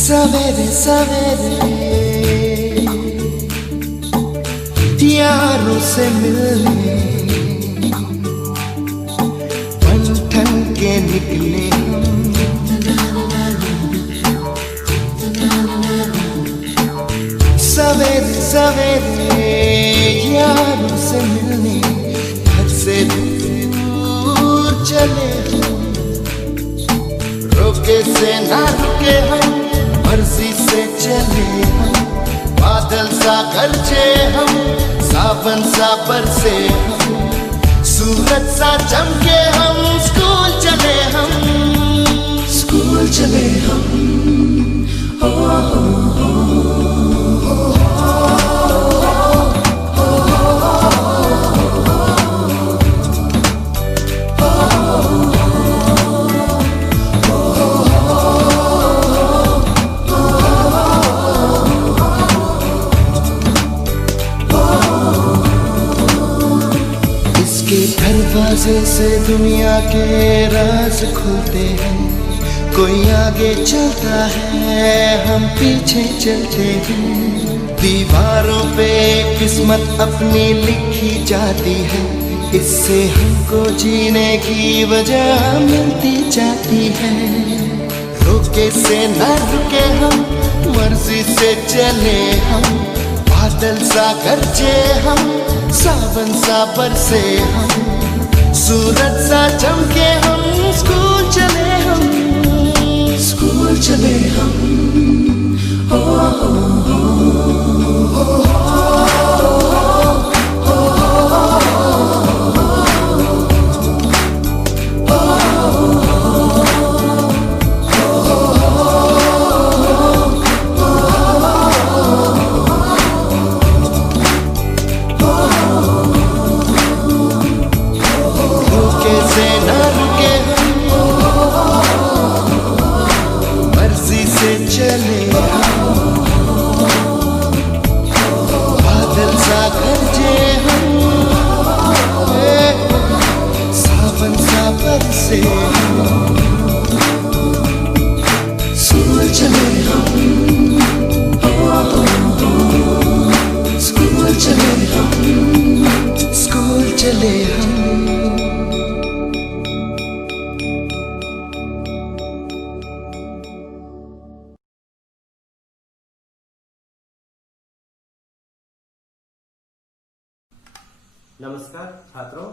सवेरे सवेरे यारों से मिलने बन ठन के निकले सवेरे सवेरे यारों से मिलने घर से दूर चले रोके से ना रुके हम मर्जी से चले हम बादल सा गरजे हम सावन सा बरसे हम सूरज सा चमके हम स्कूल चले हम ओ, ओ, दरवाजे से दुनिया के राज खुलते हैं कोई आगे चलता है हम पीछे चलते हैं दीवारों पे किस्मत अपनी लिखी जाती है इससे हमको जीने की वजह मिलती जाती है रोके से न रुके हम मर्जी से चले हम बादल सा गरजे हम सावन सा बरसे हम सूरज सा चमके हम स्कूल चले हम ओ, ओ, ओ, बादल सा गरजे हम सावन सा बरसे स्कूल चले हम स्कूल चले हम नमस्कार छात्रों,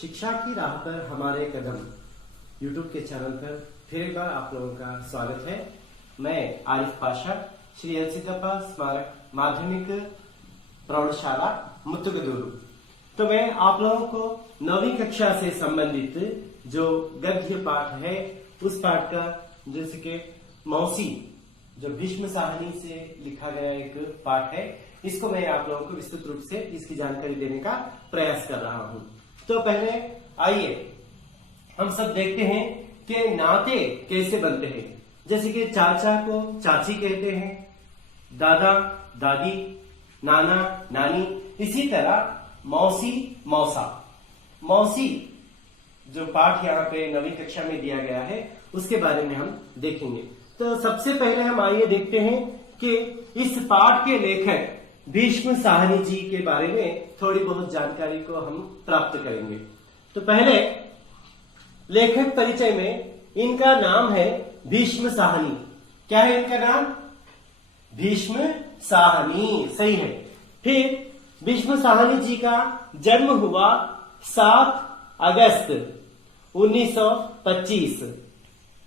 शिक्षा की राह पर हमारे कदम YouTube के चैनल पर फिर एक बार आप लोगों का स्वागत है। मैं आरिफ पाशा, श्री एलसीतप्पा स्मारक माध्यमिक प्रौढ़शाला मुत्तुगदूरू। तो मैं आप लोगों को 9वीं कक्षा से संबंधित जो गद्य पाठ है उस पाठ का, जैसे कि मौसी, जो भीष्म साहनी से लिखा गया एक पाठ है, इसको मैं आप लोगों को विस्तृत रूप से इसकी जानकारी देने का प्रयास कर रहा हूं। तो पहले आइए हम सब देखते हैं कि नाते कैसे बनते हैं। जैसे कि चाचा को चाची कहते हैं, दादा दादी, नाना नानी, इसी तरह मौसी मौसा। मौसी जो पाठ यहाँ पे 9वीं कक्षा में दिया गया है उसके बारे में हम देखेंगे। तो सबसे पहले हम आइए देखते हैं कि इस पाठ के लेखक भीष्म साहनी जी के बारे में थोड़ी बहुत जानकारी को हम प्राप्त करेंगे। तो पहले लेखक परिचय में इनका नाम है भीष्म साहनी। क्या है इनका नाम? भीष्म साहनी, सही है। फिर भीष्म साहनी जी का जन्म हुआ 7 अगस्त 1925।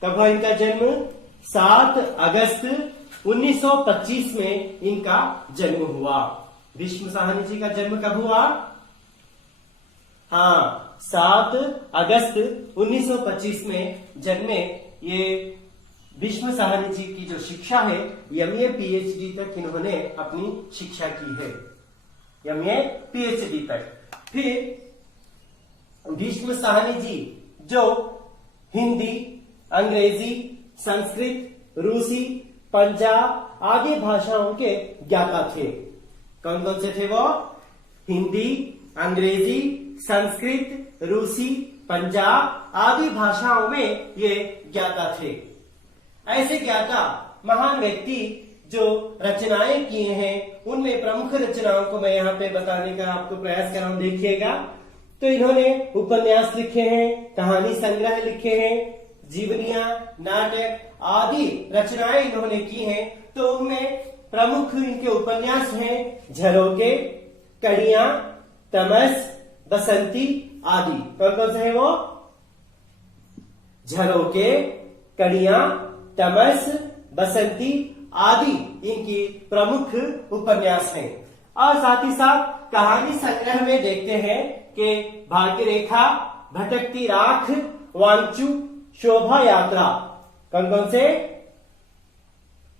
कब हुआ इनका जन्म? 7 अगस्त 1925 में इनका जन्म हुआ। भीष्म साहनी जी का जन्म कब हुआ? हाँ, 7 अगस्त 1925 में जन्मे। ये भीष्म साहनी जी की जो शिक्षा है एमए पीएचडी तक इन्होंने अपनी शिक्षा की है, एमए पीएचडी तक। फिर भीष्म साहनी जी जो हिंदी, अंग्रेजी, संस्कृत, रूसी, पंजाब आदि भाषाओं के ज्ञाता थे। कौन कौन से थे वो? हिंदी, अंग्रेजी, संस्कृत, रूसी, पंजाब आदि भाषाओं में ये ज्ञाता थे। ऐसे ज्ञाता महान व्यक्ति जो रचनाएं किए हैं उनमें प्रमुख रचनाओं को मैं यहाँ पे बताने का आपको प्रयास कर रहा हूं, देखिएगा। तो इन्होंने उपन्यास लिखे हैं, कहानी संग्रह लिखे हैं, जीवनियां, नाटक आदि रचनाएं इन्होंने की हैं। तो उनमें प्रमुख इनके उपन्यास हैं झरोके, कड़ियां, तमस, बसंती आदि। कौन कौन से हैं वो? झरोके, कड़ियां, तमस, बसंती आदि इनकी प्रमुख उपन्यास हैं। और साथ ही साथ कहानी संग्रह में देखते हैं कि भाग्य रेखा, भटकती राख, वांचू, शोभा यात्रा। कौन कौन से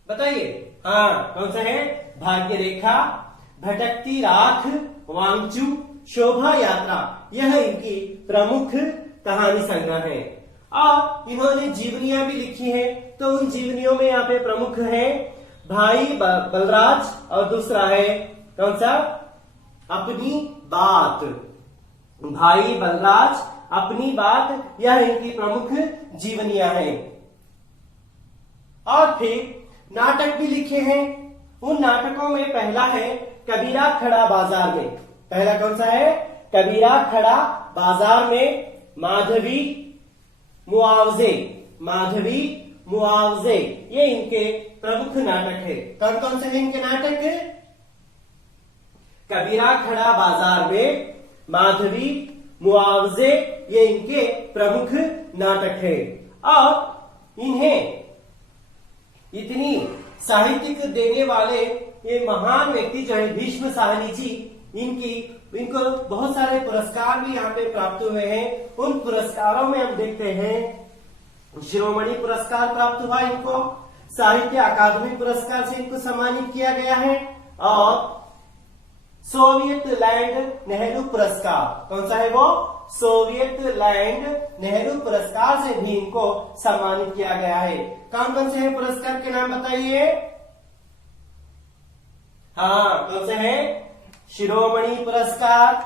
बताइए? हाँ, कौन सा है? भाग्य रेखा, भटकती राख, वांचू, शोभा यात्रा, यह इनकी प्रमुख कहानी संग्रह है। और इन्होंने जीवनियां भी लिखी हैं। तो उन जीवनियों में यहाँ पे प्रमुख है भाई बलराज और दूसरा है कौन सा? अपनी बात। भाई बलराज, अपनी बात, यह इनकी प्रमुख जीवनियां हैं। और फिर नाटक भी लिखे हैं। उन नाटकों में पहला है कबीरा खड़ा बाजार में। पहला कौन सा है? कबीरा खड़ा बाजार में, माधवी मुआवजे। माधवी मुआवजे, ये इनके प्रमुख नाटक है। कौन कौन से हैं इनके नाटक? कबीरा खड़ा बाजार में, माधवी मुआवजे, ये इनके प्रमुख नाटक है। और इन्हें इतनी साहित्यिक देने वाले ये महान व्यक्ति जो है भीष्म साहनी जी, इनको बहुत सारे पुरस्कार भी यहाँ पे प्राप्त हुए हैं। उन पुरस्कारों में हम देखते हैं शिरोमणि पुरस्कार प्राप्त हुआ इनको, साहित्य अकादमी पुरस्कार से इनको सम्मानित किया गया है, और सोवियत लैंड नेहरू पुरस्कार। कौन सा है वो? सोवियत लैंड नेहरू पुरस्कार से भी इनको सम्मानित किया गया है। कौन कौन से है पुरस्कार के नाम बताइए? हाँ, कौन से है? शिरोमणि पुरस्कार,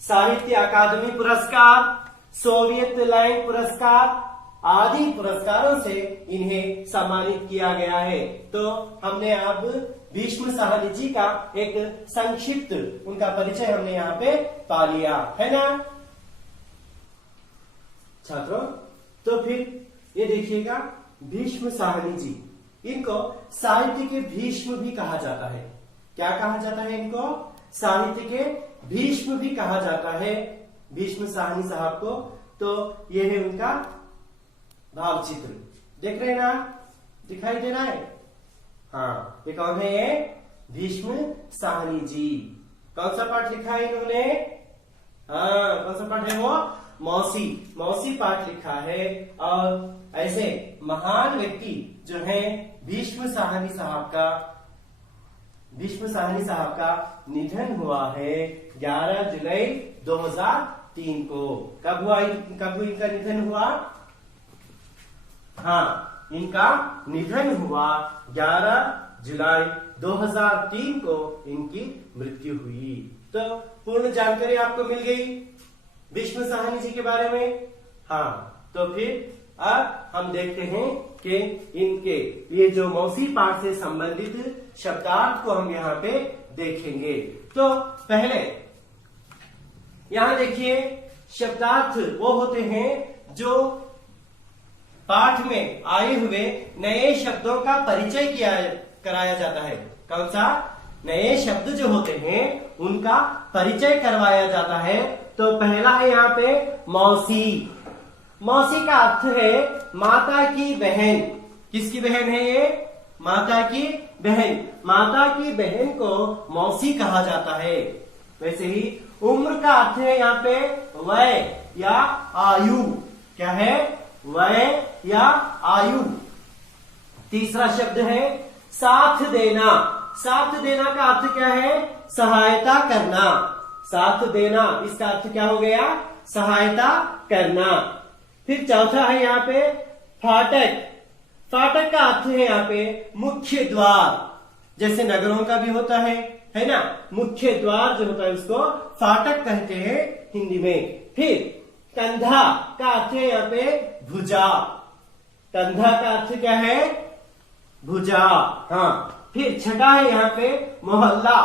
साहित्य अकादमी पुरस्कार, सोवियत लैंड पुरस्कार आदि पुरस्कारों से इन्हें सम्मानित किया गया है। तो हमने अब भीष्म साहनी जी का एक संक्षिप्त उनका परिचय हमने यहाँ पे पा लिया है ना छात्रों। तो फिर ये देखिएगा भीष्म साहनी जी, इनको साहित्य के भीष्म भी कहा जाता है। क्या कहा जाता है इनको? साहित्य के भीष्म भी कहा जाता है भीष्म साहनी साहब को। तो ये है उनका भाव चित्र, देख रहे हैं ना? दिखाई दे रहा है? हाँ, ये कौन है? ये भीष्म साहनी जी। कौन सा पाठ लिखा है इन्होंने? हाँ, कौन सा पाठ है वो? मौसी पाठ लिखा है। और ऐसे महान व्यक्ति जो है भीष्म साहनी साहब का निधन हुआ है 11 जुलाई 2003 को। कब इनका निधन हुआ? हाँ, इनका निधन हुआ 11 जुलाई 2003 को इनकी मृत्यु हुई। तो पूर्ण जानकारी आपको मिल गई भीष्म साहनी जी के बारे में। हाँ, तो फिर अब हम देखते हैं कि इनके ये जो मौसी पाठ से संबंधित शब्दार्थ को हम यहाँ पे देखेंगे। तो पहले यहाँ देखिए, शब्दार्थ वो होते हैं जो पाठ में आए हुए नए शब्दों का परिचय कराया जाता है। कौन सा? नए शब्द जो होते हैं उनका परिचय करवाया जाता है। तो पहला है यहाँ पे मौसी। मौसी का अर्थ है माता की बहन। किसकी बहन है ये? माता की बहन। माता की बहन को मौसी कहा जाता है। वैसे ही उम्र का अर्थ है यहाँ पे वय या आयु। क्या है? वय या आयु। तीसरा शब्द है साथ देना। साथ देना का अर्थ क्या है? सहायता करना। साथ देना, इसका अर्थ क्या हो गया? सहायता करना। फिर चौथा है यहाँ पे फाटक। फाटक का अर्थ है यहाँ पे मुख्य द्वार। जैसे नगरों का भी होता है ना? मुख्य द्वार जो होता है उसको फाटक कहते हैं हिंदी में। फिर कंधा का अर्थ है यहाँ पे भुजा। कंधा का अर्थ क्या है? भुजा। हाँ, फिर छठा है यहाँ पे मोहल्ला।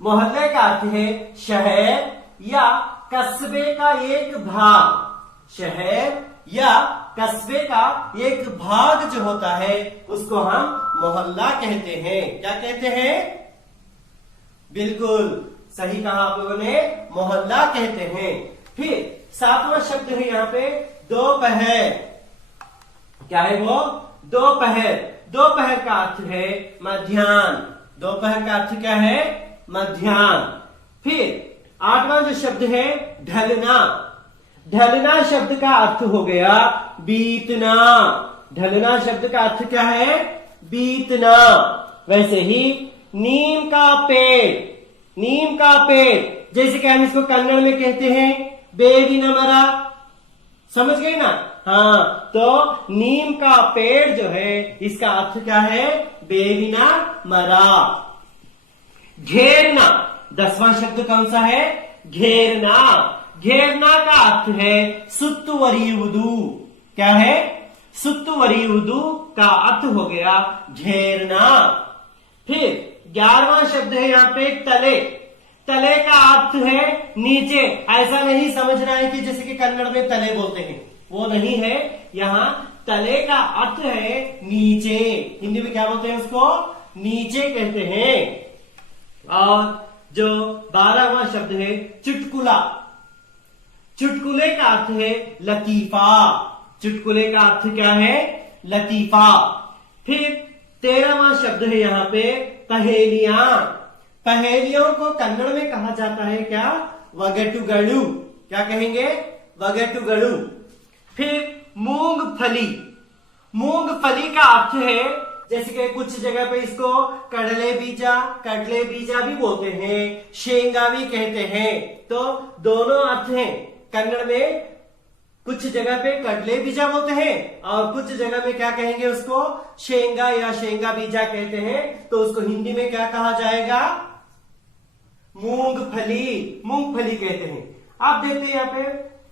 मोहल्ले का अर्थ है शहर या कस्बे का एक भाग। शहर या कस्बे का एक भाग जो होता है उसको हम मोहल्ला कहते हैं। क्या कहते हैं? बिल्कुल सही कहा आप लोगों ने, मोहल्ला कहते हैं। फिर सातवां शब्द है यहाँ पे दोपहर। क्या है वो? दोपहर। दोपहर का अर्थ है मध्याह्न। दोपहर का अर्थ क्या है? मध्याह्न। फिर आठवां जो शब्द है ढलना। ढलना शब्द का अर्थ हो गया बीतना। ढलना शब्द का अर्थ क्या है? बीतना। वैसे ही नीम का पेड़। नीम का पेड़, जैसे कि हम इसको कन्नड़ में कहते हैं बेविना मरा। समझ गए ना? हाँ, तो नीम का पेड़ जो है इसका अर्थ क्या है? बेविना मरा। घेरना, 10वां शब्द कौन सा है? घेरना। घेरना का अर्थ है सुत्तुवरियुವುದು। क्या है? सुत्तुवरियुವುದು का अर्थ हो गया घेरना। फिर 11वां शब्द है यहाँ पे तले। तले का अर्थ है नीचे। ऐसा नहीं समझना है कि जैसे कि कन्नड़ में तले बोलते हैं, वो नहीं है। यहाँ तले का अर्थ है नीचे। हिंदी में क्या बोलते हैं उसको? नीचे कहते हैं। और जो 12वां शब्द है चुटकुला। चुटकुले का अर्थ है लतीफा। चुटकुले का अर्थ क्या है? लतीफा। फिर 13वां शब्द है यहाँ पे पहेलियां। पहेलियों को कन्नड़ में कहा जाता है क्या? वगटुगड़ू। क्या कहेंगे? वगटुगड़ू। फिर मूंगफली। मूंगफली का अर्थ है, जैसे कि कुछ जगह पे इसको कड़ले बीजा भी बोलते हैं, शेंगा भी कहते हैं। तो दोनों अर्थ हैं। कन्नड़ में कुछ जगह पे कडले बीजा बोलते हैं और कुछ जगह में क्या कहेंगे उसको? शेंगा या शेंगा बीजा कहते हैं। तो उसको हिंदी में क्या कहा जाएगा? मूंगफली। मूंगफली कहते हैं। आप देखते हैं यहाँ पे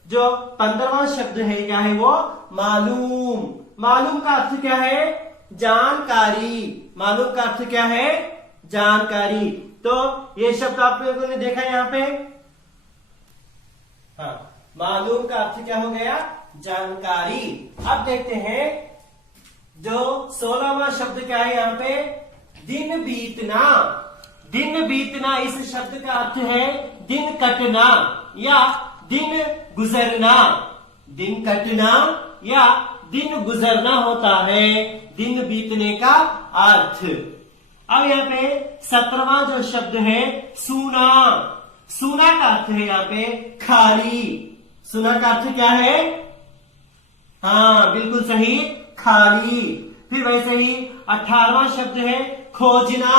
जो 15वां शब्द है क्या है वो? मालूम। मालूम का अर्थ क्या है? जानकारी। मालूम का अर्थ क्या है? जानकारी। तो ये शब्द आप लोगों ने देखा यहाँ पे। हाँ, मालूम का अर्थ क्या हो गया? जानकारी। अब देखते हैं जो 16वां शब्द क्या है यहाँ पे? दिन बीतना। दिन बीतना, इस शब्द का अर्थ है दिन कटना या दिन गुजरना। दिन कटना या दिन गुजरना होता है, दिन बीतने का अर्थ। अब यहाँ पे 17वां जो शब्द है सूना, सूना का अर्थ है यहाँ पे खाली। सूना का अर्थ क्या है? हाँ बिल्कुल सही, खाली। फिर वैसे ही 18वां शब्द है खोजना।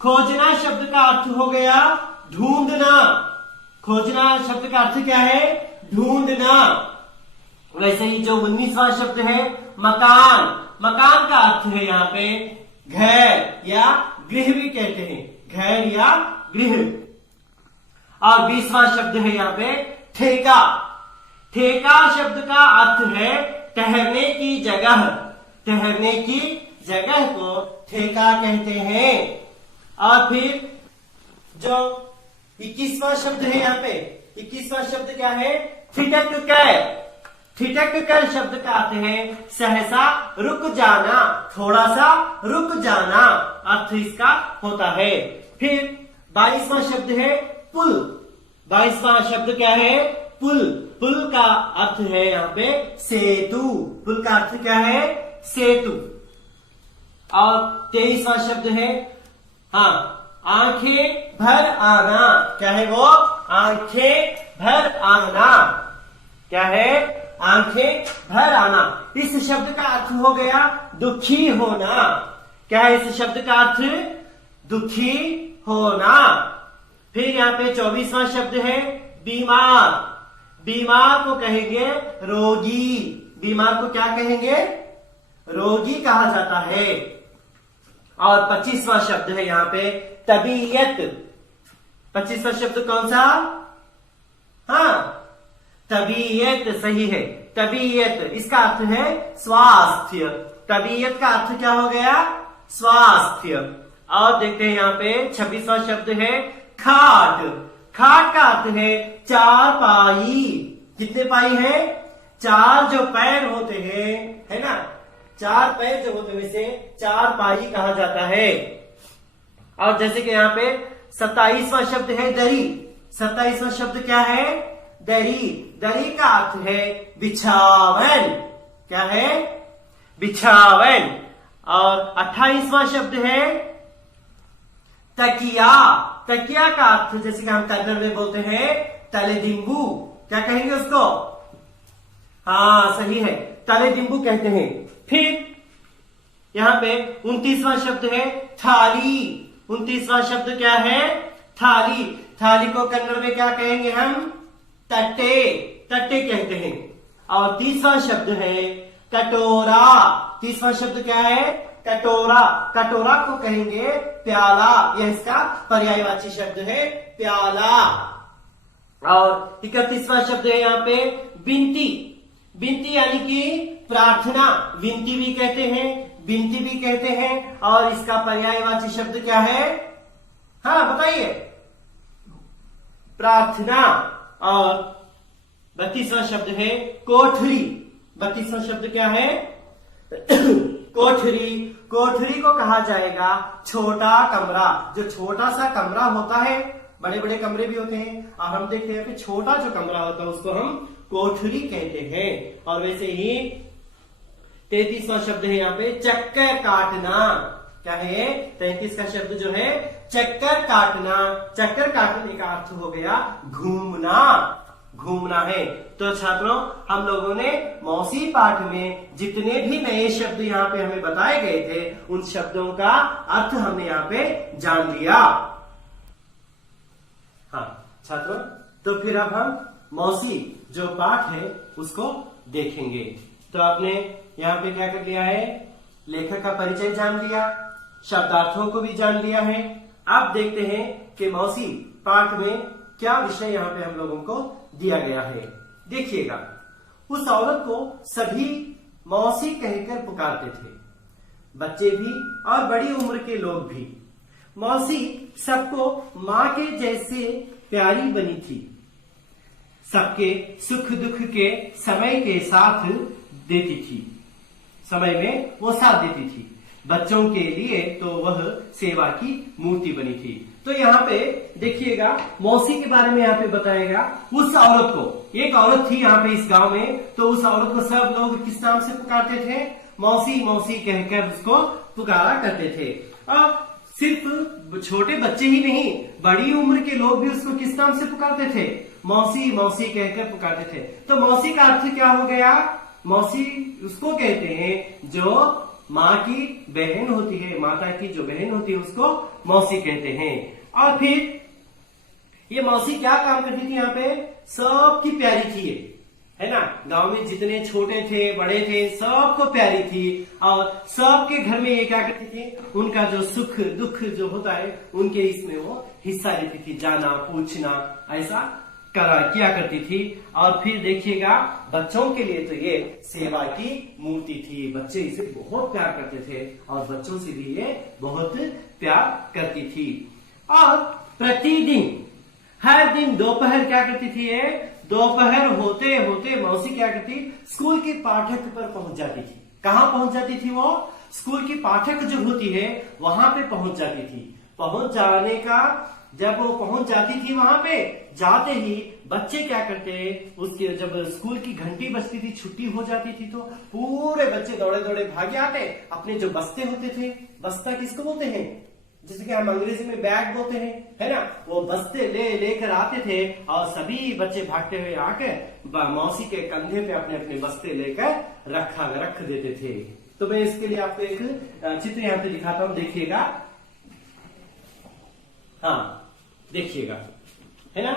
खोजना शब्द का अर्थ हो गया ढूंढना। खोजना शब्द का अर्थ क्या है? ढूंढना। वैसे ही जो 19वां शब्द है मकान, मकान का अर्थ है यहाँ पे घर या गृह भी कहते हैं, घर या गृह। और 20वां शब्द है यहाँ पे ठेका। ठेका शब्द का अर्थ है ठहरने की जगह, ठहरने की जगह को ठेका कहते हैं। और फिर जो 21वां शब्द है यहाँ पे, 21वां शब्द क्या है? ठिठक कर। ठिठक कर शब्द का अर्थ है सहसा रुक जाना, थोड़ा सा रुक जाना, अर्थ इसका होता है। फिर 22वां शब्द है पुल। 22वां शब्द क्या है? पुल। पुल का अर्थ है यहाँ पे सेतु। पुल का अर्थ क्या है? सेतु। और 23वां शब्द है आंखें भर आना। क्या है वो? आंखें भर आना। क्या है? आंखें भर आना। इस शब्द का अर्थ हो गया दुखी होना। क्या है इस शब्द का अर्थ? दुखी होना। फिर यहाँ पे 24वां शब्द है बीमार। बीमार को कहेंगे रोगी। बीमार को क्या कहेंगे? रोगी कहा जाता है। और 25वां शब्द है यहाँ पे तबीयत। 25वां शब्द कौन सा? तबीयत, सही है, तबीयत। इसका अर्थ है स्वास्थ्य। तबीयत का अर्थ क्या हो गया? स्वास्थ्य। और देखते हैं यहाँ पे 26वां शब्द है खाट। खाट का अर्थ है चारपाई। कितने पाई है? 4 जो पैर होते हैं, है ना, 4 पैर जो होते हैं उसे चारपाई कहा जाता है। और जैसे कि यहाँ पे 27वां शब्द है दरी। 27वां शब्द क्या है? दरी। दरी का अर्थ है बिछावन। क्या है? बिछावन। और 28वां शब्द है तकिया। तकिया का अर्थ जैसे कि हम कन्नड़ में बोलते हैं तलेदिंबू। क्या कहेंगे उसको? हाँ सही है, तलेदिंबू कहते हैं। फिर यहाँ पे 29वां शब्द है थाली। 29वां शब्द क्या है? थाली। थाली को कन्नड़ में क्या कहेंगे हम? तट्टे। तट्टे कहते हैं। और 30वां शब्द है कटोरा। 30वां शब्द क्या है? कटोरा। कटोरा को कहेंगे प्याला। यह इसका पर्यायवाची शब्द है प्याला। और 31वां शब्द है यहाँ पे विनती। विनती यानी कि प्रार्थना। विनती भी कहते हैं, विनती भी कहते हैं। और इसका पर्यायवाची शब्द क्या है? बताइए। प्रार्थना। और 32वां शब्द है कोठरी। 32वां शब्द क्या है? कोठरी। कोठरी को कहा जाएगा छोटा कमरा। जो छोटा सा कमरा होता है, बड़े बड़े कमरे भी होते हैं, और हम देखते हैं कि छोटा जो कमरा होता है उसको हम कोठरी कहते हैं। और वैसे ही 33वां शब्द है यहाँ पे चक्कर काटना। क्या है? 33 का शब्द जो है चक्कर काटना। चक्कर काटने का अर्थ हो गया घूमना। घूमना है। तो छात्रों, हम लोगों ने मौसी पाठ में जितने भी नए शब्द यहाँ पे हमें बताए गए थे, उन शब्दों का अर्थ हमने यहाँ पे जान लिया। छात्रों, तो फिर अब हम मौसी जो पाठ है उसको देखेंगे। तो आपने यहाँ पे क्या कर लिया है? लेखक का परिचय जान लिया, शब्दार्थों को भी जान लिया है। अब देखते हैं कि मौसी पाठ में क्या विषय यहाँ पे हम लोगों को दिया गया है। देखिएगा, उस औरत को सभी मौसी कहकर पुकारते थे, बच्चे भी और बड़ी उम्र के लोग भी। मौसी सबको माँ के जैसे प्यारी बनी थी। सबके सुख दुख के समय के साथ देती थी, समय में वो साथ देती थी। बच्चों के लिए तो वह सेवा की मूर्ति बनी थी। तो यहाँ पे देखिएगा मौसी के बारे में यहाँ पे बताएगा। उस औरत को, एक औरत थी यहाँ पे इस गांव में, तो उस औरत को सब लोग किस नाम से पुकारते थे? मौसी मौसी कहकर उसको पुकारा करते थे। अब सिर्फ छोटे बच्चे ही नहीं, बड़ी उम्र के लोग भी उसको किस नाम से पुकारते थे? मौसी मौसी कहकर पुकारते थे। तो मौसी का अर्थ क्या हो गया? मौसी उसको कहते हैं जो माँ की बहन होती है, माता की जो बहन होती है उसको मौसी कहते हैं। और फिर ये मौसी क्या काम करती थी? यहाँ पे सबकी प्यारी थी ये, है ना। गांव में जितने छोटे थे बड़े थे सबको प्यारी थी, और सबके घर में ये क्या करती थी? उनका जो सुख दुख जो होता है उनके इसमें वो हिस्सा लेती थी, जाना पूछना ऐसा किया करती थी। और फिर देखिएगा बच्चों के लिए तो ये सेवा की मूर्ति थी, बच्चे इसे बहुत प्यार करते थे और बच्चों से भी ये बहुत प्यार करती थी। और प्रतिदिन हर दिन दोपहर क्या करती थी? ये दोपहर होते होते मौसी क्या करती? स्कूल की पाठक पर पहुंच जाती थी। कहाँ पहुंच जाती थी वो? स्कूल की पाठक जो होती है वहां पे पहुंच जाती थी। पहुंच जाने का जब वो पहुंच जाती थी वहां पे, जाते ही बच्चे क्या करते? उसके जब स्कूल की घंटी बजती थी, छुट्टी हो जाती थी, तो पूरे बच्चे दौड़े दौड़े भागे आते। अपने जो बस्ते होते थे, बस्ता किसको बोलते हैं? जैसे कि हम अंग्रेजी में बैग बोलते हैं, है ना। वो बस्ते लेकर आते थे और सभी बच्चे भागते हुए आकर मौसी के कंधे पे अपने अपने बस्ते लेकर रख देते थे। तो मैं इसके लिए आपको एक चित्र यहाँ पे दिखाता हूँ, देखिएगा। हाँ देखिएगा, है ना।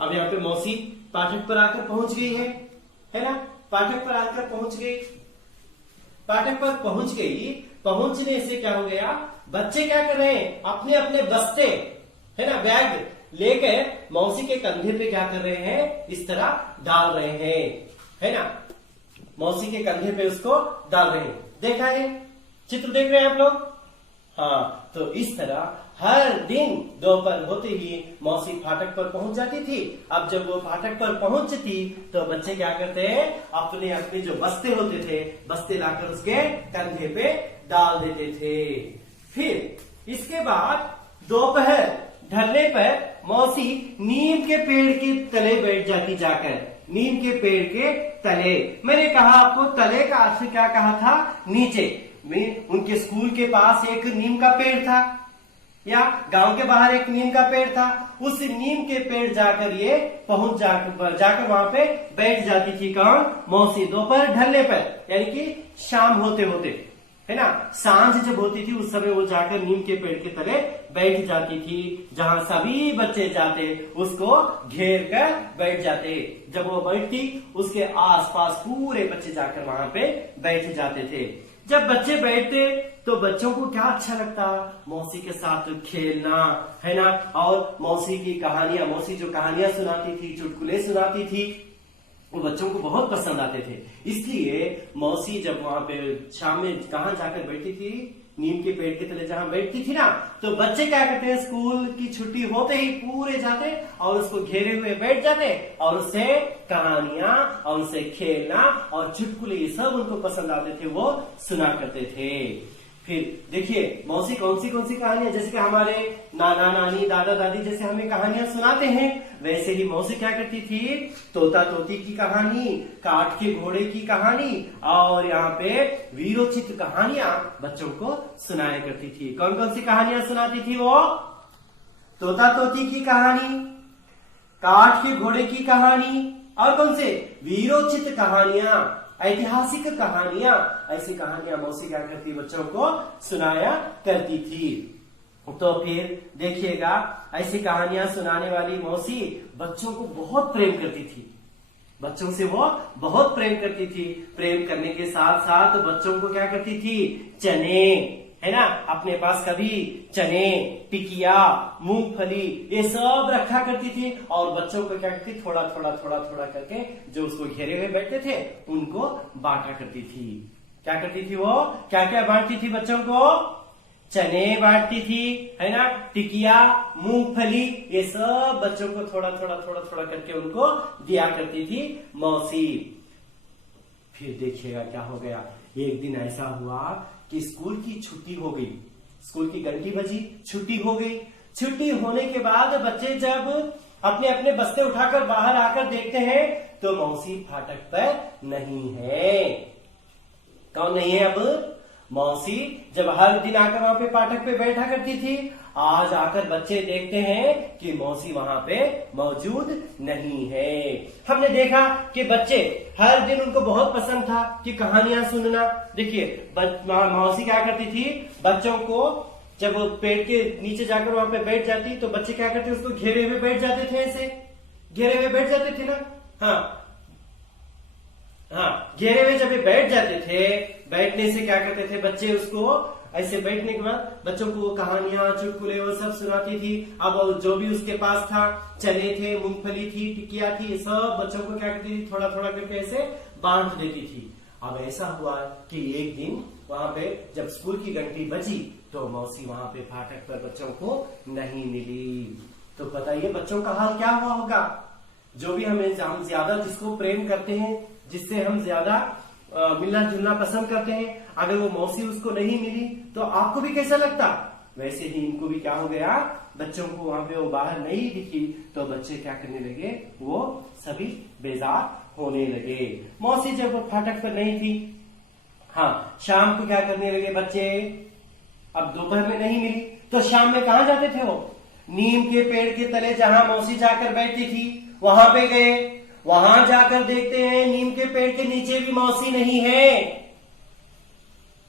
अब यहाँ पे मौसी पाठक पर आकर पहुंच गई है ना। पाठक पर आकर पहुंच गई, पाठक पर पहुंच गई। पहुंचने से क्या हो गया? बच्चे क्या कर रहे हैं? अपने अपने बस्ते, है ना, बैग लेकर मौसी के कंधे पे क्या कर रहे हैं? इस तरह डाल रहे हैं, है ना। मौसी के कंधे पे उसको डाल रहे हैं। देखा है चित्र? देख रहे हैं आप लोग? हाँ, तो इस तरह हर दिन दोपहर होते ही मौसी फाटक पर पहुंच जाती थी। अब जब वो फाटक पर पहुंचती तो बच्चे क्या करते हैं? अपने अपने जो बस्ते होते थे, बस्ते लाकर उसके कंधे पे डाल देते थे। फिर इसके बाद दोपहर ढलने पर मौसी नीम के पेड़ के तले बैठ जाती, जाकर नीम के पेड़ के तले। मैंने कहा आपको तले का अर्थ क्या कहा था? नीचे। उनके स्कूल के पास एक नीम का पेड़ था, या गांव के बाहर एक नीम का पेड़ था। उस नीम के पेड़ जाकर ये जाकर वहां पे बैठ जाती थी। कौन? मौसी। दोपहर ढलने पर, यानी कि शाम होते होते, है ना, सांझ जब होती थी उस समय वो जाकर नीम के पेड़ के तले बैठ जाती थी, जहां सभी बच्चे जाते उसको घेर कर बैठ जाते। जब वो बैठती उसके आसपास पूरे बच्चे जाकर वहां पे बैठ जाते थे। जब बच्चे बैठते तो बच्चों को क्या अच्छा लगता? मौसी के साथ खेलना, है ना। और मौसी की कहानियां, मौसी जो कहानियां सुनाती थी, चुटकुले सुनाती थी, वो बच्चों को बहुत पसंद आते थे। इसलिए मौसी जब वहां पे शाम में कहाँ जाकर बैठती थी? नीम के पेड़ के तले जहां बैठती थी ना, तो बच्चे क्या करते हैं? स्कूल की छुट्टी होते ही पूरे जाते और उसको घेरे हुए बैठ जाते और उससे कहानियां और उससे खेलना और चुटकुले ये सब उनको पसंद आते थे, वो सुना करते थे। फिर देखिए मौसी कौन सी कहानियां, जैसे कि हमारे नाना नानी दादा दादी जैसे हमें कहानियां सुनाते हैं, वैसे ही मौसी क्या करती थी? तोता तोती की कहानी, काठ के घोड़े की कहानी और यहाँ पे वीरोचित कहानियां बच्चों को सुनाया करती थी। कौन कौन सी कहानियां सुनाती थी वो? तोता तोती की कहानी, काठ के घोड़े की कहानी, और कौन से? वीरोचित कहानियां, ऐतिहासिक कहानियां। ऐसी कहानियां मौसी क्या करती? बच्चों को सुनाया करती थी। तो फिर देखिएगा ऐसी कहानियां सुनाने वाली मौसी बच्चों को बहुत प्रेम करती थी, बच्चों से वो बहुत प्रेम करती थी। प्रेम करने के साथ साथ बच्चों को क्या करती थी? चने, है ना, अपने पास कभी चने, टिकिया, मूंगफली ये सब रखा करती थी और बच्चों को क्या करती? थोड़ा थोड़ा थोड़ा थोड़ा करके जो उसको घेरे हुए बैठते थे उनको बांटा करती थी। क्या करती थी वो? क्या क्या बांटती थी बच्चों को? चने बांटती थी, है ना, टिकिया, मूंगफली ये सब बच्चों को थोड़ा थोड़ा थोड़ा थोड़ा करके उनको दिया करती थी मौसी। फिर देखिएगा क्या हो गया। एक दिन ऐसा हुआ कि स्कूल की छुट्टी हो गई, स्कूल की घंटी बजी, छुट्टी हो गई। छुट्टी होने के बाद बच्चे जब अपने अपने बस्ते उठाकर बाहर आकर देखते हैं तो मौसी फाटक पर नहीं है। कौन नहीं है? अब मौसी जब हर दिन आकर वहां पे फाटक पे बैठा करती थी, आज आकर बच्चे देखते हैं कि मौसी वहां पे मौजूद नहीं है। हमने देखा कि बच्चे हर दिन उनको बहुत पसंद था कि कहानियां सुनना। देखिए मौसी क्या करती थी, बच्चों को जब वो पेड़ के नीचे जाकर वहां पे बैठ जाती तो बच्चे क्या करते, उसको घेरे हुए बैठ जाते थे, ऐसे घेरे हुए बैठ जाते थे ना। हाँ, घेरे हुए जब बैठ जाते थे, बैठने से क्या करते थे बच्चे, उसको ऐसे बैठने के बाद बच्चों को कहानियां चुटकुले वो सब सुनाती थी। अब जो भी उसके पास था, चने थे, मूंगफली थी, टिकिया थी, सब बच्चों को क्या करती थी, थोड़ा थोड़ा करके ऐसे बांट देती थी। अब ऐसा हुआ कि एक दिन वहां पे जब स्कूल की घंटी बजी तो मौसी वहां पे फाटक पर बच्चों को नहीं मिली। तो बताइए बच्चों का हाल क्या हुआ होगा। जो भी हम ज्यादा जिसको प्रेम करते हैं, जिससे हम ज्यादा मिलना जुलना पसंद करते हैं, अगर वो मौसी उसको नहीं मिली तो आपको भी कैसा लगता। वैसे ही इनको भी क्या हो गया, बच्चों को वहां पे वो बाहर नहीं दिखी तो बच्चे क्या करने लगे, वो सभी बेजार होने लगे। मौसी जब वो फाटक पर नहीं थी, हाँ, शाम को क्या करने लगे बच्चे, अब दोपहर में नहीं मिली तो शाम में कहा जाते थे, वो नीम के पेड़ के तले जहां मौसी जाकर बैठती थी वहां पे गए। वहां जाकर देखते हैं नीम के पेड़ के नीचे भी मौसी नहीं है।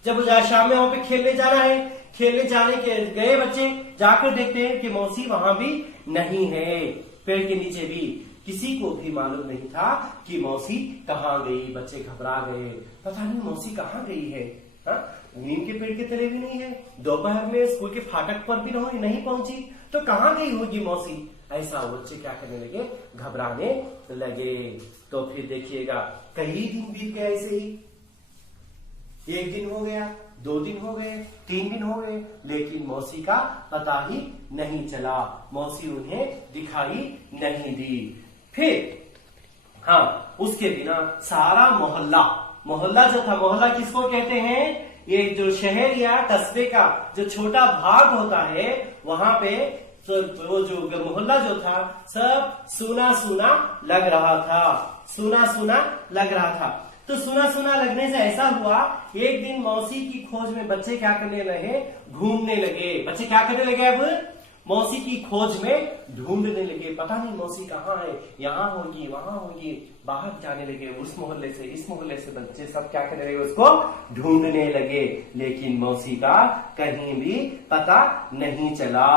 जब शाम में वहां पे खेलने जाना है, खेलने जाने के गए बच्चे, जाकर देखते हैं कि मौसी वहां भी नहीं है, पेड़ के नीचे भी। किसी को भी मालूम नहीं था कि मौसी कहाँ गई। बच्चे घबरा गए, पता नहीं मौसी कहाँ गई है। नीम के पेड़ के तले भी नहीं है, दोपहर में स्कूल के फाटक पर भी नहीं पहुंची, तो कहाँ गई होगी मौसी। ऐसा बच्चे क्या करने लगे, घबराने लगे। तो फिर देखिएगा कई दिन बीत गए ऐसे ही। एक दिन हो गया, 2 दिन हो गए, 3 दिन हो गए, लेकिन मौसी का पता ही नहीं चला। मौसी उन्हें दिखाई नहीं दी। फिर हाँ, उसके बिना सारा मोहल्ला जो था, मोहल्ला किसको कहते हैं, ये जो शहर या कस्बे का जो छोटा भाग होता है, वहां पे तो वो जो मोहल्ला जो था सब सूना सूना लग रहा था, सूना सूना लग रहा था। तो सूना सूना लगने से ऐसा हुआ, एक दिन मौसी की खोज में बच्चे क्या करने लगे, घूमने लगे। बच्चे क्या करने लगे, अब मौसी की खोज में ढूंढने लगे। पता नहीं मौसी कहाँ है, यहाँ होगी वहां होगी, बाहर जाने लगे, उस मोहल्ले से इस मोहल्ले से। बच्चे सब क्या करने लगे, उसको ढूंढने लगे, लेकिन मौसी का कहीं भी पता नहीं चला।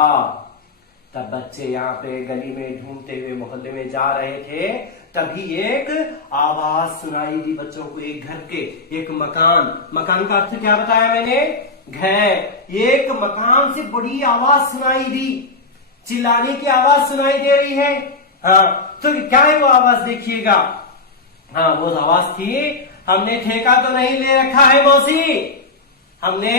तब बच्चे यहाँ पे गली में ढूंढते हुए मोहल्ले में जा रहे थे, तभी एक आवाज सुनाई दी बच्चों को। एक घर के, एक मकान का अर्थ क्या बताया मैंने, घर। एक मकान से बड़ी आवाज सुनाई दी, चिल्लाने की आवाज सुनाई दे रही है। हाँ, तो क्या है वो आवाज, देखिएगा। हाँ, वो आवाज थी, हमने ठेका तो नहीं ले रखा है मौसी, हमने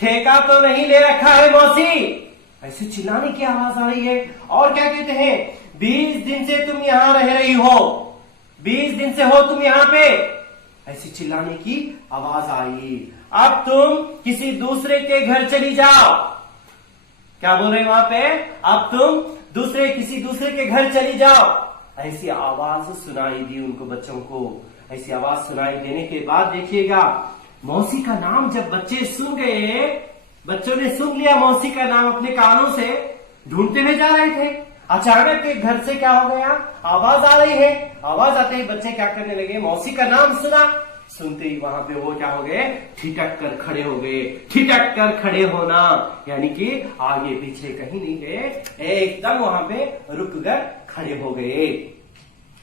ठेका तो नहीं ले रखा है मौसी। ऐसे चिल्लाने की आवाज आ रही है। और क्या कहते हैं, 20 दिन से तुम यहां रह रही हो, 20 दिन से हो तुम यहां पे। ऐसी चिल्लाने की आवाज आई। अब तुम किसी दूसरे के घर चली जाओ। क्या बोल रहे हैं वहां पे, अब तुम किसी दूसरे के घर चली जाओ। ऐसी आवाज सुनाई दी उनको, बच्चों को। ऐसी आवाज सुनाई देने के बाद देखिएगा, मौसी का नाम जब बच्चे सुन गए, बच्चों ने सुन लिया मौसी का नाम अपने कानों से, ढूंढते हुए जा रहे थे। अचानक के घर से क्या हो गया, आवाज आ रही है। आवाज आते ही बच्चे क्या करने लगे, मौसी का नाम सुना। सुनते ही वहां पे वो क्या हो गए, ठिठक कर खड़े हो गए। ठिठक कर खड़े होना यानी कि आगे पीछे कहीं नहीं गए, एकदम वहां पे रुक कर खड़े हो गए।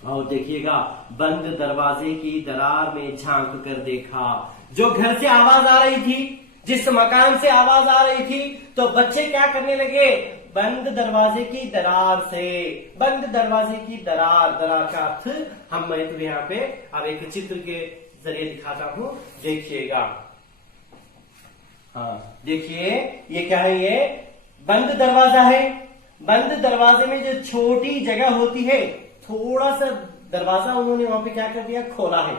और देखिएगा, बंद दरवाजे की दरार में झांक कर देखा। जो घर से आवाज आ रही थी, जिस मकान से आवाज आ रही थी, तो बच्चे क्या करने लगे, बंद दरवाजे की दरार से। बंद दरवाजे की दरार का अर्थ मैं तुम्हें यहाँ पे अब एक चित्र के जरिए दिखाता हूँ, देखिएगा। हाँ, देखिए ये क्या है, ये बंद दरवाजा है। बंद दरवाजे में जो छोटी जगह होती है, थोड़ा सा दरवाजा उन्होंने वहां पे क्या कर दिया, खोला है।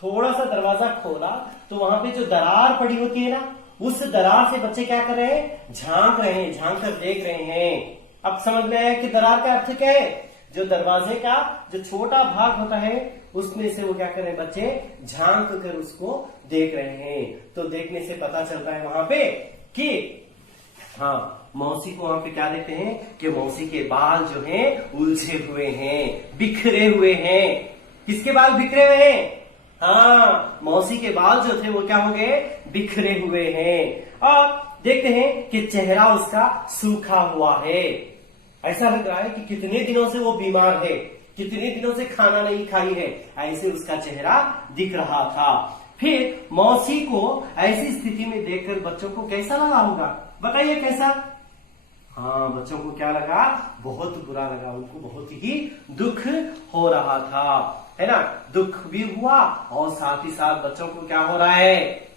थोड़ा सा दरवाजा खोला तो वहां पे जो दरार पड़ी होती है ना, उस दरार से बच्चे क्या कर रहे हैं, झांक रहे हैं, झांक कर देख रहे हैं। अब समझ में आया कि दरार का अर्थ क्या है, जो दरवाजे का जो छोटा भाग होता है उसमें से वो क्या कर रहे हैं बच्चे, झांक कर उसको देख रहे हैं। तो देखने से पता चल रहा है वहां पे कि हाँ, मौसी को वहां पे क्या देखते हैं कि मौसी के बाल जो हैं उलझे हुए हैं, बिखरे हुए हैं। किसके बाल बिखरे हुए हैं, हाँ, मौसी के बाल जो थे वो क्या हो गए, बिखरे हुए हैं। और देखते हैं कि चेहरा उसका सूखा हुआ है। ऐसा लग रहा है कि कितने दिनों से वो बीमार है, कितने दिनों से खाना नहीं खाई है, ऐसे उसका चेहरा दिख रहा था। फिर मौसी को ऐसी स्थिति में देखकर बच्चों को कैसा लगा होगा, बताइए कैसा। हाँ, बच्चों को क्या लगा, बहुत बुरा लगा, उनको बहुत ही दुख हो रहा था, है ना। दुख भी हुआ और साथ ही साथ बच्चों को क्या हो रहा है,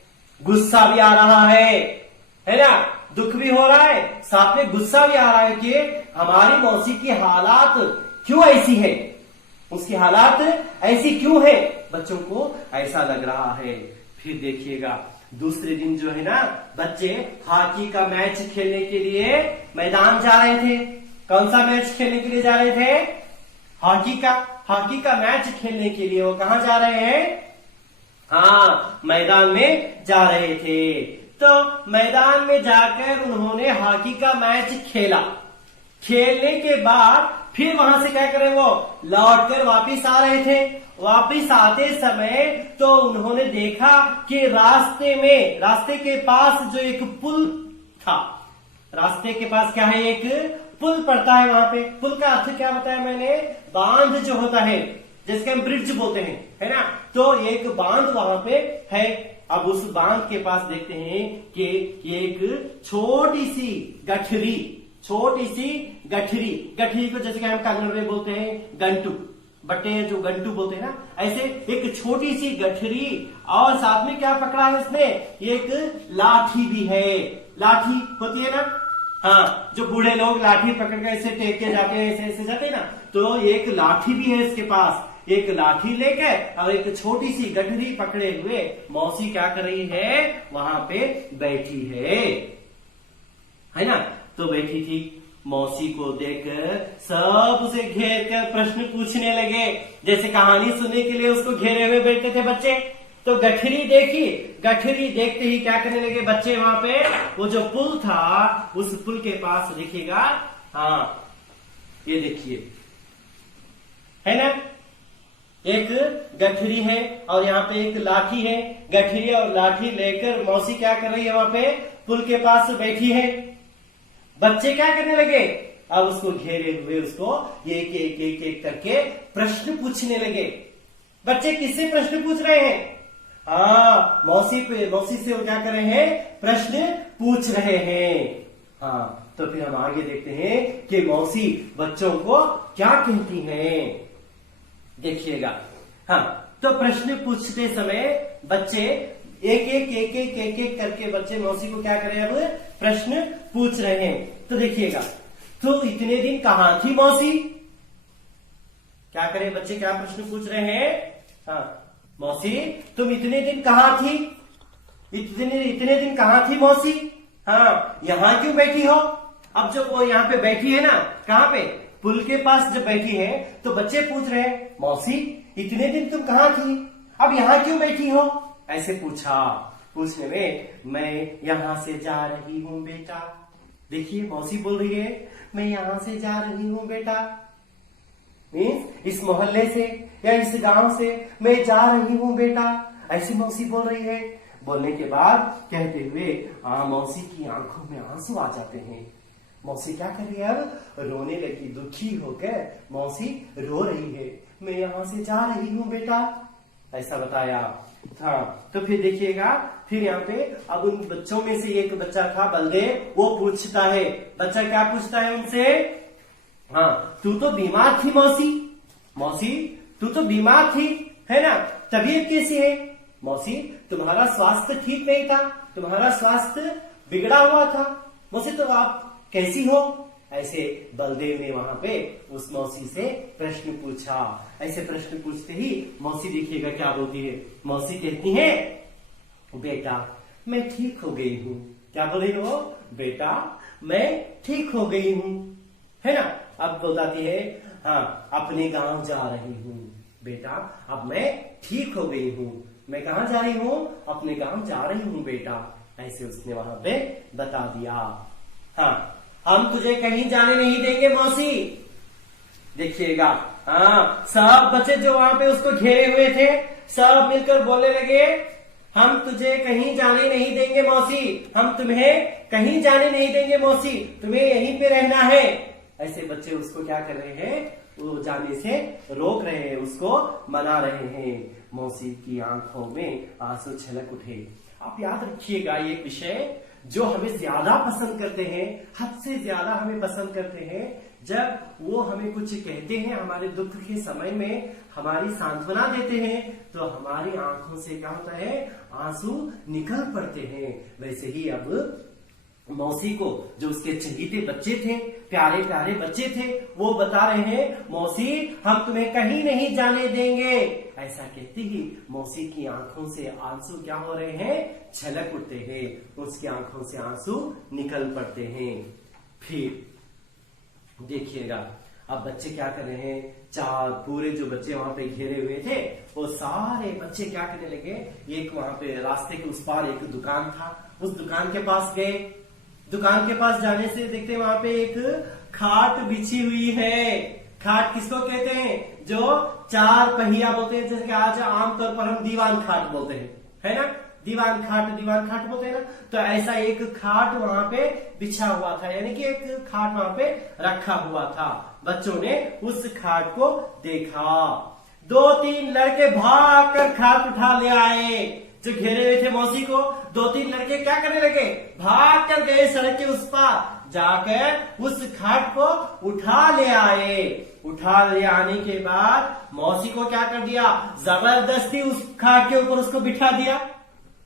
गुस्सा भी आ रहा है ना। दुख भी हो रहा है, साथ में गुस्सा भी आ रहा है कि हमारी मौसी की हालात क्यों ऐसी है, उसकी हालात ऐसी क्यों है, बच्चों को ऐसा लग रहा है। फिर देखिएगा दूसरे दिन जो है ना, बच्चे हॉकी का मैच खेलने के लिए मैदान जा रहे थे। कौन सा मैच खेलने के लिए जा रहे थे, हॉकी का मैच खेलने के लिए वो कहाँ जा रहे हैं, हाँ, मैदान में जा रहे थे। तो मैदान में जाकर उन्होंने हॉकी का मैच खेला। खेलने के बाद फिर वहां से क्या करें, वो लौटकर वापिस आ रहे थे। वापिस आते समय तो उन्होंने देखा कि रास्ते के पास जो एक पुल था, रास्ते के पास क्या है, एक पुल पड़ता है। वहां पे पुल का अर्थ क्या बताया मैंने, बांध जो होता है, जिसके हम ब्रिज बोलते हैं, है ना। तो एक बांध वहां पे है। अब उस बांध के पास देखते हैं कि एक छोटी सी गठरी को जैसे कि हम कन्नड़ में बोलते हैं गंटू, बट्टे जो गंटू बोलते हैं ना, ऐसे एक छोटी सी गठरी, और साथ में क्या पकड़ा है उसने, एक लाठी भी है। लाठी होती है ना, हाँ, जो बूढ़े लोग लाठी पकड़ कर ऐसे टेक के जाते हैं, ऐसे जाते हैं ना, तो एक लाठी भी है इसके पास। एक लाठी लेकर और एक छोटी सी गठरी पकड़े हुए मौसी क्या कर रही है, वहां पे बैठी है ना। तो बैठी थी, मौसी को देखकर सब उसे घेर कर प्रश्न पूछने लगे, जैसे कहानी सुनने के लिए उसको घेरे हुए बैठे थे बच्चे। तो गठरी देखी, गठरी देखते ही क्या करने लगे बच्चे, वहां पे वो जो पुल था उस पुल के पास देखिएगा, हाँ, ये देखिए, है ना, एक गठरी है और यहाँ पे एक लाठी है। गठरी और लाठी लेकर मौसी क्या कर रही है, वहां पे पुल के पास बैठी है। बच्चे क्या करने लगे, अब उसको घेरे हुए उसको एक करके प्रश्न पूछने लगे। बच्चे किससे प्रश्न पूछ रहे हैं, हाँ, मौसी से वो क्या कर रहे हैं, प्रश्न पूछ रहे हैं। हाँ, तो फिर हम आगे देखते हैं कि मौसी बच्चों को क्या कहती हैं, देखिएगा। हाँ, तो प्रश्न पूछते समय बच्चे एक करके बच्चे मौसी को क्या करें, अब प्रश्न पूछ रहे हैं। तो देखिएगा, तो इतने दिन कहाँ थी मौसी, क्या करें बच्चे, क्या प्रश्न पूछ रहे हैं, हाँ, मौसी तुम इतने दिन कहाँ थी, इतने दिन कहाँ थी मौसी, हाँ, यहाँ क्यों बैठी हो। अब जब वो यहाँ पे बैठी है ना, कहाँ पे, पुल के पास जब बैठी है, तो बच्चे पूछ रहे हैं, मौसी इतने दिन तुम कहाँ थी, अब यहाँ क्यों बैठी हो, ऐसे पूछने में, मैं यहाँ से जा रही हूँ बेटा। देखिए मौसी बोल रही है, मैं यहाँ से जा रही हूँ बेटा, मीन्स इस मोहल्ले से या इस गांव से मैं जा रही हूँ बेटा, ऐसी मौसी बोल रही है। बोलने के बाद कहते हुए मौसी की आंखों में आंसू आ जाते हैं। मौसी क्या कर रही है, अब रोने लगी, दुखी होकर मौसी रो रही है, मैं यहाँ से जा रही हूँ बेटा, ऐसा बताया था। तो फिर देखिएगा, फिर यहाँ पे अब उन बच्चों में से एक बच्चा था बलदेव, वो पूछता है, बच्चा क्या पूछता है उनसे, हाँ, तू तो बीमार थी मौसी तू तो बीमार थी, है ना, तबीयत कैसी है मौसी, तुम्हारा स्वास्थ्य ठीक नहीं था, तुम्हारा स्वास्थ्य बिगड़ा हुआ था मौसी, तो आप कैसी हो, ऐसे बलदेव ने वहां पे उस मौसी से प्रश्न पूछा। ऐसे प्रश्न पूछते ही मौसी देखिएगा क्या बोलती है, मौसी कहती है, बेटा मैं ठीक हो गई हूँ। क्या बोल रही हो बेटा, मैं ठीक हो गई हूँ, है ना। अब बताती है हाँ अपने गांव जा रही हूँ बेटा, अब मैं ठीक हो गई हूँ। मैं कहाँ जा रही हूँ, अपने गांव जा रही हूँ बेटा, ऐसे उसने वहां पे बता दिया। हाँ हम तुझे कहीं जाने नहीं देंगे मौसी। देखिएगा हाँ सब बच्चे जो वहां पे उसको घेरे हुए थे सब मिलकर बोलने लगे हम तुझे कहीं जाने नहीं देंगे मौसी, हम तुम्हें कहीं जाने नहीं देंगे मौसी, तुम्हें यहीं पे रहना है। ऐसे बच्चे उसको क्या कर रहे हैं, वो जाने से रोक रहे हैं, उसको मना रहे हैं। मौसी की आंखों में आंसू छलक उठे। आप याद रखिएगा ये विषय जो हमें ज्यादा पसंद करते हैं, हद से ज्यादा हमें पसंद करते हैं, जब वो हमें कुछ कहते हैं हमारे दुख के समय में, हमारी सांत्वना देते हैं, तो हमारी आंखों से क्या होता है, आंसू निकल पड़ते हैं। वैसे ही अब मौसी को जो उसके चहीते बच्चे थे, प्यारे प्यारे बच्चे थे, वो बता रहे हैं मौसी हम तुम्हें कहीं नहीं जाने देंगे। ऐसा कहते ही मौसी की आंखों से आंसू क्या हो रहे हैं, छलक उठते हैं, उसकी आंखों से आंसू निकल पड़ते हैं। फिर देखिएगा अब बच्चे क्या कर रहे हैं, चार पूरे जो बच्चे वहां पे घेरे हुए थे वो सारे बच्चे क्या करने लगे, एक वहां पे रास्ते के उस पार एक दुकान था, उस दुकान के पास गए। दुकान के पास जाने से देखते हैं वहां पे एक खाट बिछी हुई है। खाट किसको कहते हैं, जो चार पहिया बोलते हैं, जैसे कि आज आमतौर पर हम दीवान खाट बोलते हैं, है ना, दीवान खाट बोलते हैं ना। तो ऐसा एक खाट वहां पे बिछा हुआ था, यानी कि एक खाट वहां पे रखा हुआ था। बच्चों ने उस खाट को देखा, दो तीन लड़के भाग कर खाट उठा ले आए। जो घेरे हुए थे मौसी को, दो तीन लड़के क्या करने लगे, भाग कर गए सड़क के उस पार, जाकर उस खाट को उठा ले आए। उठा ले आने के बाद मौसी को क्या कर दिया, जबरदस्ती उस खाट के ऊपर उसको बिठा दिया।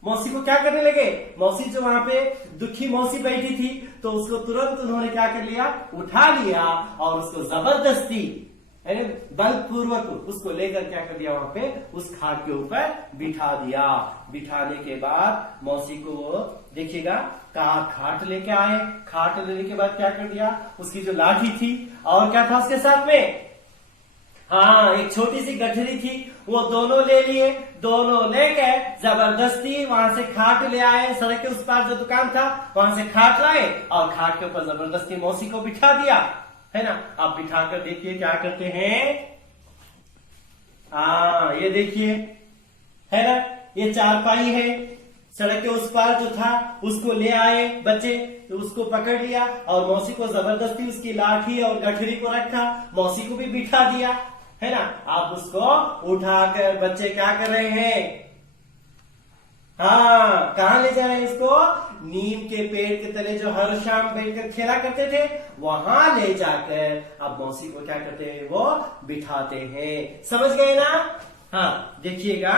मौसी को क्या करने लगे, मौसी जो वहां पे दुखी मौसी बैठी थी, तो उसको तुरंत उन्होंने क्या कर लिया, उठा लिया और उसको जबरदस्ती बलपूर्वक उसको लेकर क्या कर दिया, वहां पे उस खाट के ऊपर बिठा दिया। बिठाने के बाद मौसी को वो देखिएगा खाट लेके आए। खाट लेने के बाद क्या कर दिया, उसकी जो लाठी थी और क्या था उसके साथ में, हाँ एक छोटी सी गठरी थी, वो दोनों ले लिए। दोनों लेके जबरदस्ती वहां से खाट ले आए। सड़क के उस पार जो दुकान था वहां से खाट लाए और खाट के ऊपर जबरदस्ती मौसी को बिठा दिया, है ना। आप बिठाकर देखिए क्या करते हैं, हाँ ये देखिए, है ना, ये चारपाई है। सड़क के उस पार जो था उसको ले आए बच्चे, तो उसको पकड़ लिया और मौसी को जबरदस्ती उसकी लाठी और गठरी को रखा, मौसी को भी बिठा दिया, है ना। आप उसको उठाकर बच्चे क्या कर रहे हैं, हाँ कहाँ ले जा रहे हैं इसको, नीम के पेड़ के तले जो हर शाम बैठकर खेला करते थे वहां ले जाकर अब मौसी को क्या करते हैं, वो बिठाते हैं। समझ गए ना। हाँ देखिएगा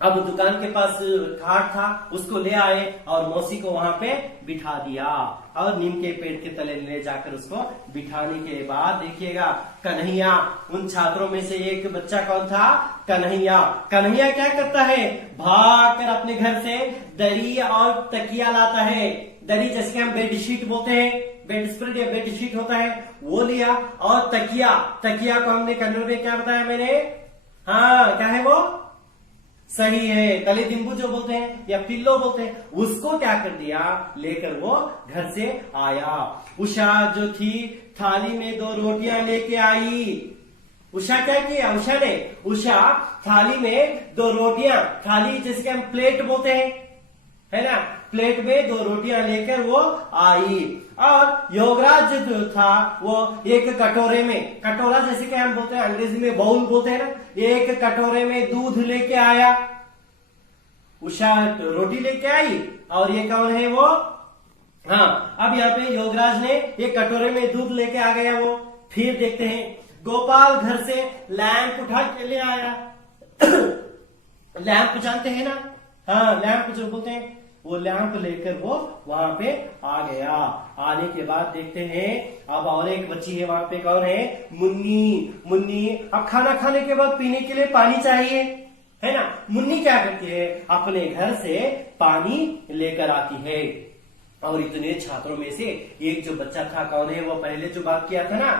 अब दुकान के पास खाट था, उसको ले आए और मौसी को वहां पे बिठा दिया और नीम के पेड़ के तले ले जाकर उसको बिठाने के बाद देखिएगा कन्हैया, उन छात्रों में से एक बच्चा कौन था, कन्हैया। कन्हैया क्या करता है, भाग कर अपने घर से दरी और तकिया लाता है। दरी जैसे कि हम बेडशीट बोलते हैं, बेड स्प्रेड या बेडशीट होता है, वो लिया। और तकिया, तकिया को हमने कन्नड़ में क्या बताया मैंने, हाँ क्या है वो, सही है, तले दिम्बू जो बोलते हैं या पिल्लो बोलते हैं, उसको क्या कर दिया, लेकर वो घर से आया। उषा जो थी थाली में 2 रोटियां लेके आई। उषा क्या किया, उषा थाली में 2 रोटियां, थाली जैसे कि हम प्लेट बोलते हैं, है ना, प्लेट में 2 रोटियां लेकर वो आई। और योगराज जो था वो एक कटोरे में, कटोरा जैसे कि हम बोलते हैं अंग्रेजी में बाउल बोलते हैं ना, एक कटोरे में दूध लेके आया। उषा रोटी लेके आई और ये कौन है वो, हाँ अब यहाँ पे योगराज ने एक कटोरे में दूध लेके आ गया वो। फिर देखते हैं गोपाल घर से लैंप उठा के ले आया। लैंप जानते हैं ना, हाँ लैंप जो बोलते हैं, वो लैंप लेकर वो वहां पे आ गया। आने के बाद देखते हैं अब और एक बच्ची है वहां पे, कौन है, मुन्नी। मुन्नी अब खाना खाने के बाद पीने के लिए पानी चाहिए, है ना। मुन्नी क्या करती है, अपने घर से पानी लेकर आती है। और इतने छात्रों में से एक जो बच्चा था, कौन है वो, पहले जो बात किया था ना,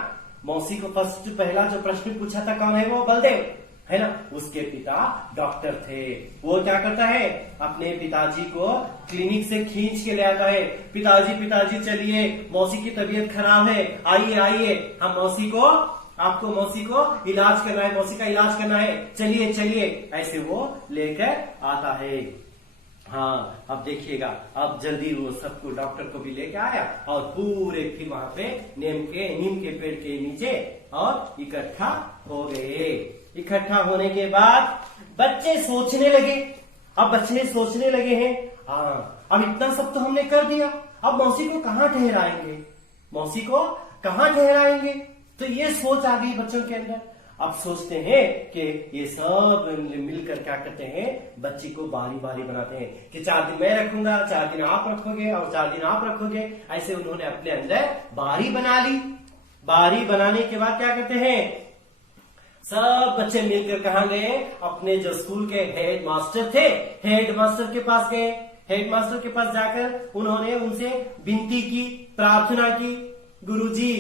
मौसी को फर्स्ट पहला जो प्रश्न पूछा था, कौन है वो, बलदेव, है ना। उसके पिता डॉक्टर थे। वो क्या करता है, अपने पिताजी को क्लिनिक से खींच के ले आता है। पिताजी पिताजी चलिए, मौसी की तबीयत खराब है, आइए आइए, हम मौसी को इलाज करना है, मौसी का इलाज करना है, चलिए चलिए, ऐसे वो लेकर आता है। हाँ, अब देखिएगा, अब जल्दी वो सबको, डॉक्टर को भी लेके आया और पूरे फिर वहां पे नीम के पेड़ के नीचे और इकट्ठा हो गए। इकट्ठा होने के बाद बच्चे सोचने लगे। अब बच्चे सोचने लगे हैं, हाँ अब इतना सब तो हमने कर दिया, अब मौसी को कहाँ ठहराएंगे, मौसी को कहाँ ठहराएंगे। तो ये सोच आ गई बच्चों के अंदर। अब सोचते हैं कि ये सब मिलकर क्या करते हैं, बच्ची को बारी बारी बनाते हैं कि 4 दिन मैं रखूंगा, 4 दिन आप रखोगे और 4 दिन आप रखोगे। ऐसे उन्होंने अपने अंदर बारी बना ली। बारी बनाने के बाद क्या करते हैं, सब बच्चे मिलकर कहाँ गए, अपने जो स्कूल के हेड मास्टर थे, हेड मास्टर के पास गए। हेड मास्टर के पास जाकर उन्होंने उनसे विनती की, प्रार्थना की, गुरुजी,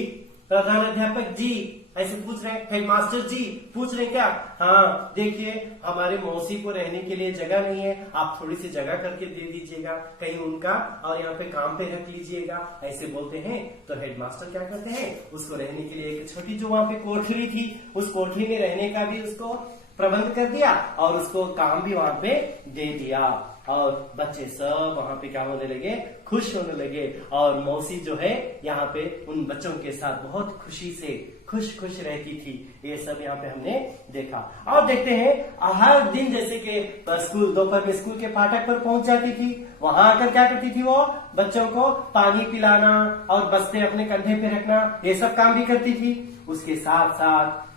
प्रधानाध्यापक जी, ऐसे पूछ रहे हैं, हेडमास्टर जी पूछ रहे क्या, हाँ देखिए हमारे मौसी को रहने के लिए जगह नहीं है, आप थोड़ी सी जगह करके दे दीजिएगा कहीं उनका, और यहाँ पे काम पे रख लीजिएगा, ऐसे बोलते हैं। तो हेडमास्टर क्या करते हैं, उसको रहने के लिए एक छोटी जो वहाँ पे कोठरी थी, उस कोठरी में रहने का भी उसको प्रबंध कर दिया और उसको काम भी वहां पे दे दिया। और बच्चे सब वहां पे क्या होने लगे, खुश होने लगे। और मौसी जो है यहाँ पे उन बच्चों के साथ बहुत खुशी से खुश रहती थी। ये सब यहाँ पे हमने देखा। और देखते हैं हर दिन जैसे कि स्कूल दोपहर में स्कूल के फाटक पर पहुंच जाती थी, वहां आकर क्या करती थी, वो बच्चों को पानी पिलाना और बस्ते अपने कंधे पे रखना, ये सब काम भी करती थी। उसके साथ साथ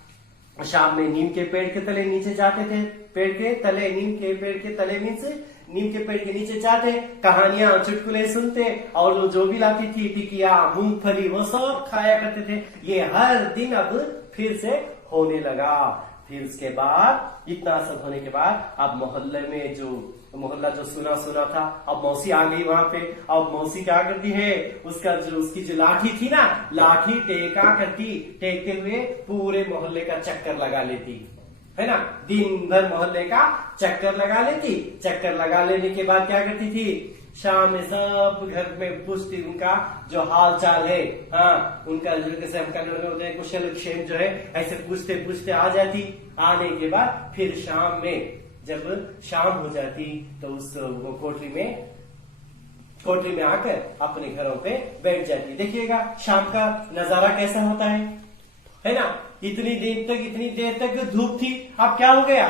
शाम में नीम के पेड़ के तले नीचे जाते थे, पेड़ के तले, नीम के पेड़ के तले मीन्स नीम के पेड़ के नीचे जाते, कहानियां चुटकुले सुनते और वो जो भी लाती थी, टिकिया, मूंगफली, वो सब खाया करते थे। ये हर दिन अब फिर से होने लगा। फिर उसके बाद इतना सब होने के बाद अब मोहल्ले में जो मोहल्ला जो सुना था, अब मौसी आ गई वहां पे। अब मौसी क्या करती है, उसकी जो लाठी थी ना, लाठी टेकते हुए पूरे मोहल्ले का चक्कर लगा लेती है ना, दिन भर मोहल्ले का चक्कर लगा लेती। चक्कर लगा लेने के बाद क्या करती थी, शाम में सब घर में पूछती उनका जो हाल चाल है, हाँ उनका जैसे हम कन्नड़ में होते हैं कुशल क्षेम जो है, ऐसे पूछते पूछते आ जाती। आने के बाद फिर शाम में जब शाम हो जाती तो उस कोठरी में आकर अपने घरों पे बैठ जाती। देखिएगा शाम का नजारा कैसा होता है ना। इतनी देर तक धूप थी, अब क्या हो गया,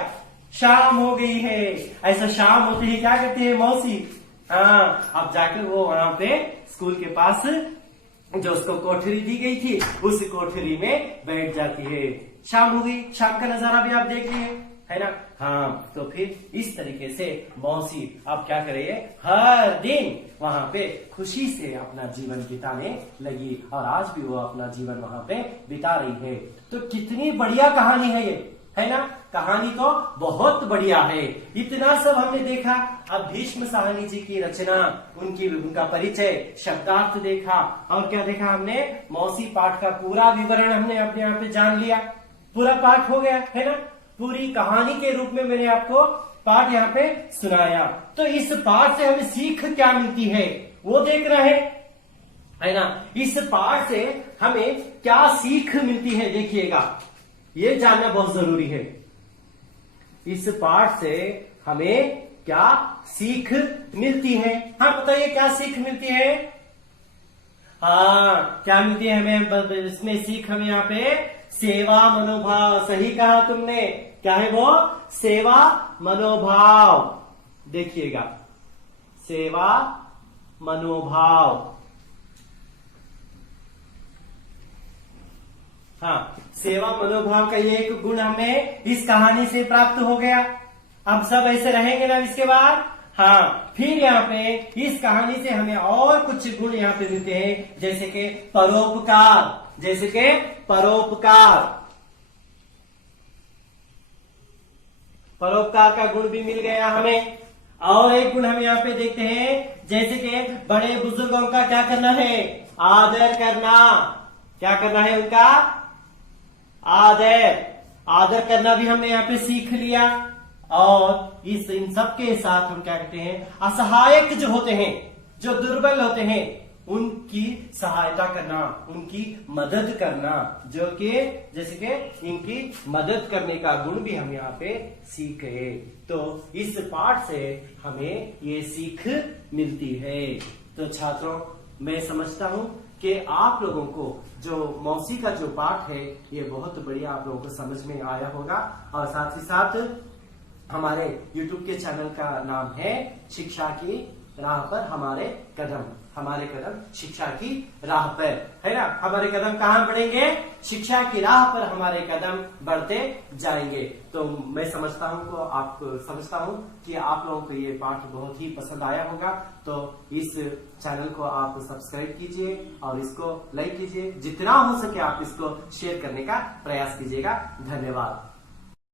शाम हो गई है। ऐसा शाम होते ही क्या करती है मौसी, हाँ अब जाकर वो वहां पे स्कूल के पास जो उसको कोठरी दी गई थी, उस कोठरी में बैठ जाती है। शाम हो गई, शाम का नजारा भी आप देख लिए है ना। हाँ तो फिर इस तरीके से मौसी अब क्या करे, हर दिन वहां पे खुशी से अपना जीवन बिताने लगी और आज भी वो अपना जीवन वहां पे बिता रही है। तो कितनी बढ़िया कहानी है ये, है ना। कहानी तो बहुत बढ़िया है। इतना सब हमने देखा। अब भीष्म साहनी जी की रचना, उनका परिचय, शब्दार्थ देखा और क्या देखा हमने, मौसी पाठ का पूरा विवरण हमने अपने यहाँ पे जान लिया। पूरा पाठ हो गया है ना, पूरी कहानी के रूप में मैंने आपको पाठ यहाँ पे सुनाया। तो इस पाठ से हमें सीख क्या मिलती है वो देख रहे है ना। इस पाठ से हमें क्या सीख मिलती है देखिएगा, ये जानना बहुत जरूरी है। इस पाठ से हमें क्या सीख मिलती है, हाँ बताइए क्या सीख मिलती है। हाँ क्या मिलती है हमें इसमें सीख, हमें यहाँ पे सेवा मनोभाव, सही कहा तुमने, क्या है वो, सेवा मनोभाव। देखिएगा सेवा मनोभाव, हाँ सेवा मनोभाव का ये एक गुण हमें इस कहानी से प्राप्त हो गया। अब सब ऐसे रहेंगे ना इसके बाद, हाँ फिर यहाँ पे इस कहानी से हमें और कुछ गुण यहाँ पे मिलते हैं, जैसे कि परोपकार, परोपकार का गुण भी मिल गया हमें। और एक गुण हम यहाँ पे देखते हैं, जैसे कि बड़े बुजुर्गों का क्या करना है, आदर करना। क्या करना है उनका, आदर करना भी हमने यहाँ पे सीख लिया। और इन सब के साथ हम क्या कहते हैं, असहायक जो होते हैं, जो दुर्बल होते हैं, उनकी सहायता करना, उनकी मदद करना, जो कि जैसे कि इनकी मदद करने का गुण भी हम यहाँ पे सीख गए। तो इस पाठ से हमें ये सीख मिलती है। तो छात्रों, मैं समझता हूँ कि आप लोगों को जो मौसी का जो पाठ है ये बहुत बढ़िया आप लोगों को समझ में आया होगा। और साथ ही साथ हमारे YouTube के चैनल का नाम है शिक्षा की राह पर हमारे कदम। हमारे कदम शिक्षा की राह पर, है ना। हमारे कदम कहाँ बढ़ेंगे, शिक्षा की राह पर हमारे कदम बढ़ते जाएंगे। तो मैं समझता हूँ कि आप लोगों को ये पाठ बहुत ही पसंद आया होगा। तो इस चैनल को आप सब्सक्राइब कीजिए और इसको लाइक कीजिए, जितना हो सके आप इसको शेयर करने का प्रयास कीजिएगा। धन्यवाद।